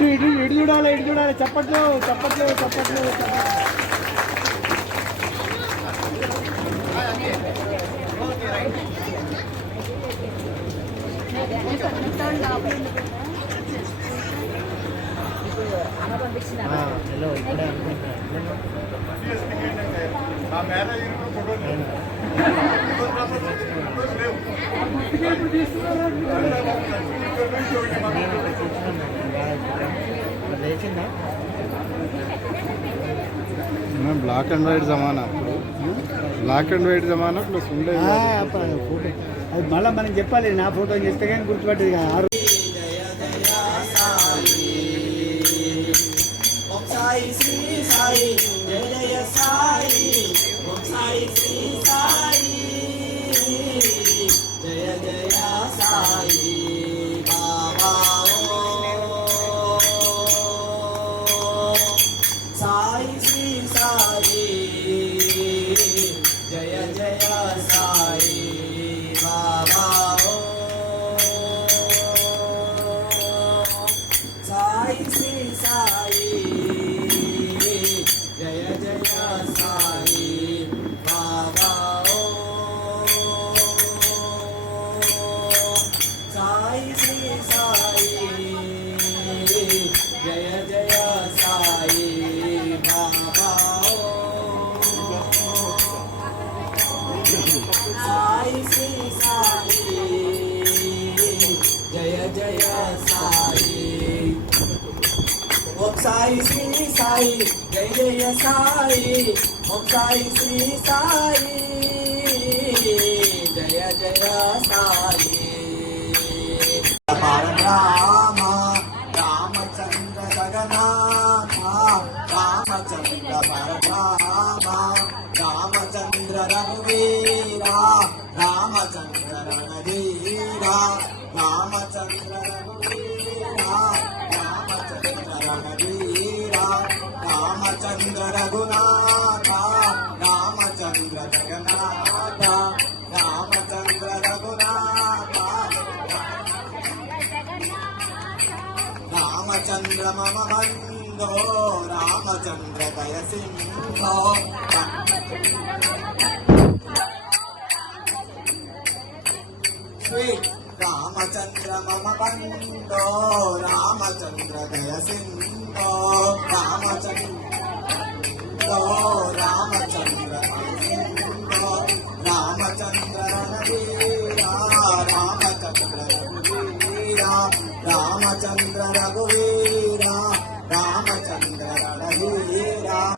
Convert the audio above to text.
ఇటు ఇటు ఇటు చూడాలి, ఇటు చూడాలి. చప్పట్లు చప్పట్లు చప్పట్లు. హలో ఇక్కడే బ్లాక్ అండ్ వైట్ జమానా, అప్పుడు బ్లాక్ అండ్ వైట్ జమానా ప్లస్ ఉండే ఫోటో. అది మళ్ళీ మనం చెప్పాలి, నా ఫోటో చేస్తే కానీ గుర్తుపట్టేది కాదు. శ్రీ సాయి జయ జయ సాయి, సాయి శ్రీ సాయి జయ జయ సాయి బాబా. సాయి శ్రీ సాయి జయ జయ సాయి బాబా. సాయి శ్రీ సాయి జయ జయ సాయి బాబా. సాయి శ్రీ సాయి జయ జయ సాయి బాబా. సాయి శ్రీ సాయి జయ జయ సాయి. ఓం సాయి శ్రీ సాయి జయ జయ సాయి. ఓం సాయి శ్రీ సాయి జయ జయ సాయి. పరబ్రహ్మ రామచంద్ర జగన్నాథ, రామచంద్ర పరబ్రహ్మ రామచంద్ర రఘువీర, రామచంద్ర రణధీర, రామచంద్ర రఘువీర, రామచంద్ర రణధీర, రామచంద్ర రఘునాథ, రామచంద్ర జగన్నాథ, రామచంద్ర రఘునాథ, రామచంద్ర మమ బంధో, రామచంద్ర దయ సింహో. రామచంద్ర మమ బంధో, రామచంద్ర దయ సింహో. రామచంద్ర రామచంద్ర సింహో, రామచంద్ర రణవీర, రామచంద్ర రఘువీర, రామచంద్ర రఘువీర, రామ